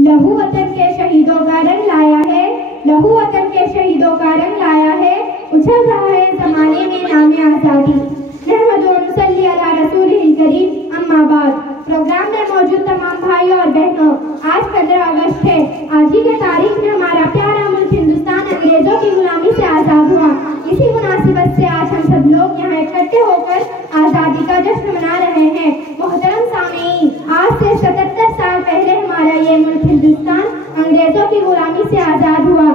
लहू वतन के शहीदों का रंग लाया है, लहू वतन के शहीदों का रंग लाया है, उछल रहा है ज़माने में नामे आज़ादी। नहमदु व नुसल्ली अला रसूलिल करीम, अम्मा बाद। प्रोग्राम में मौजूद तमाम भाइयों और बहनों, आज 15 अगस्त है। आज ही के तारीख में हमारा प्यारा मुल्क हिंदुस्तान अंग्रेजों की गुलामी से आज़ाद हुआ। इसी मुनासिबत से आज हम सब लोग यहाँ इकट्ठे होकर आज़ादी का जश्न मना रहे हैं। मोहतरम सामीईन, आज से 77 साल पहले हमारा ये मुल्क हिंदुस्तान अंग्रेजों की गुलामी से आज़ाद हुआ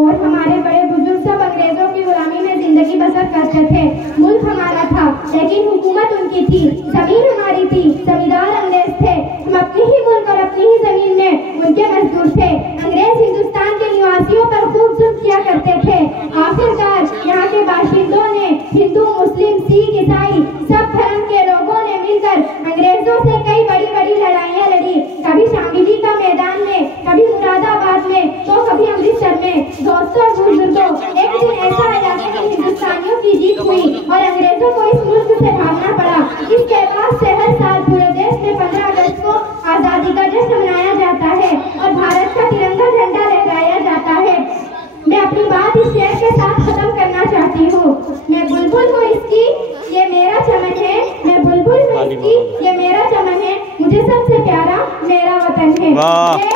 और हमारे बड़े बुजुर्ग सब अंग्रेजों की गुलामी में जिंदगी बसर करते थे। मुल्क हमारा था लेकिन हुकूमत उनकी थी, जमीन हमारी थी, जमींदार अंग्रेज थे। हम अपने ही मुल्क और अपनी ही जमीन में उनके मजदूर थे। अंग्रेज हिंदुस्तान के निवासियों पर खूब जुल्म किया करते थे। आखिरकार यहाँ के बाशिंदों ने, हिंदू, मुस्लिम, सिख, ईसाई, सब धर्म के लोगों ने मिलकर अंग्रेजों से कई बड़ी बड़ी लड़ाइयाँ लड़ी। कभी शामली का मैदान में, कभी मुरादाबाद में, तो कभी अमृतसर में। दोस्तों और बुजुर्गों, एक दिन ऐसा आया कि हिंदुस्तानियों की जीत हुई और अंग्रेजों को इस मुल्क से भागना पड़ा। इसके बाद से हर साल पूरे देश में 15 अगस्त को आज़ादी का जश्न मनाया जाता है और भारत का तिरंगा झंडा लहराया जाता है। मैं अपनी बात इस शेर के साथ खत्म करना चाहती हूँ। मैं बुलबुल हूँ इसकी, ये मेरा चमन है। मैं बुलबुल हूँ इसकी, ये मेरा चमन है। मुझे सबसे प्यारा मेरा वतन है।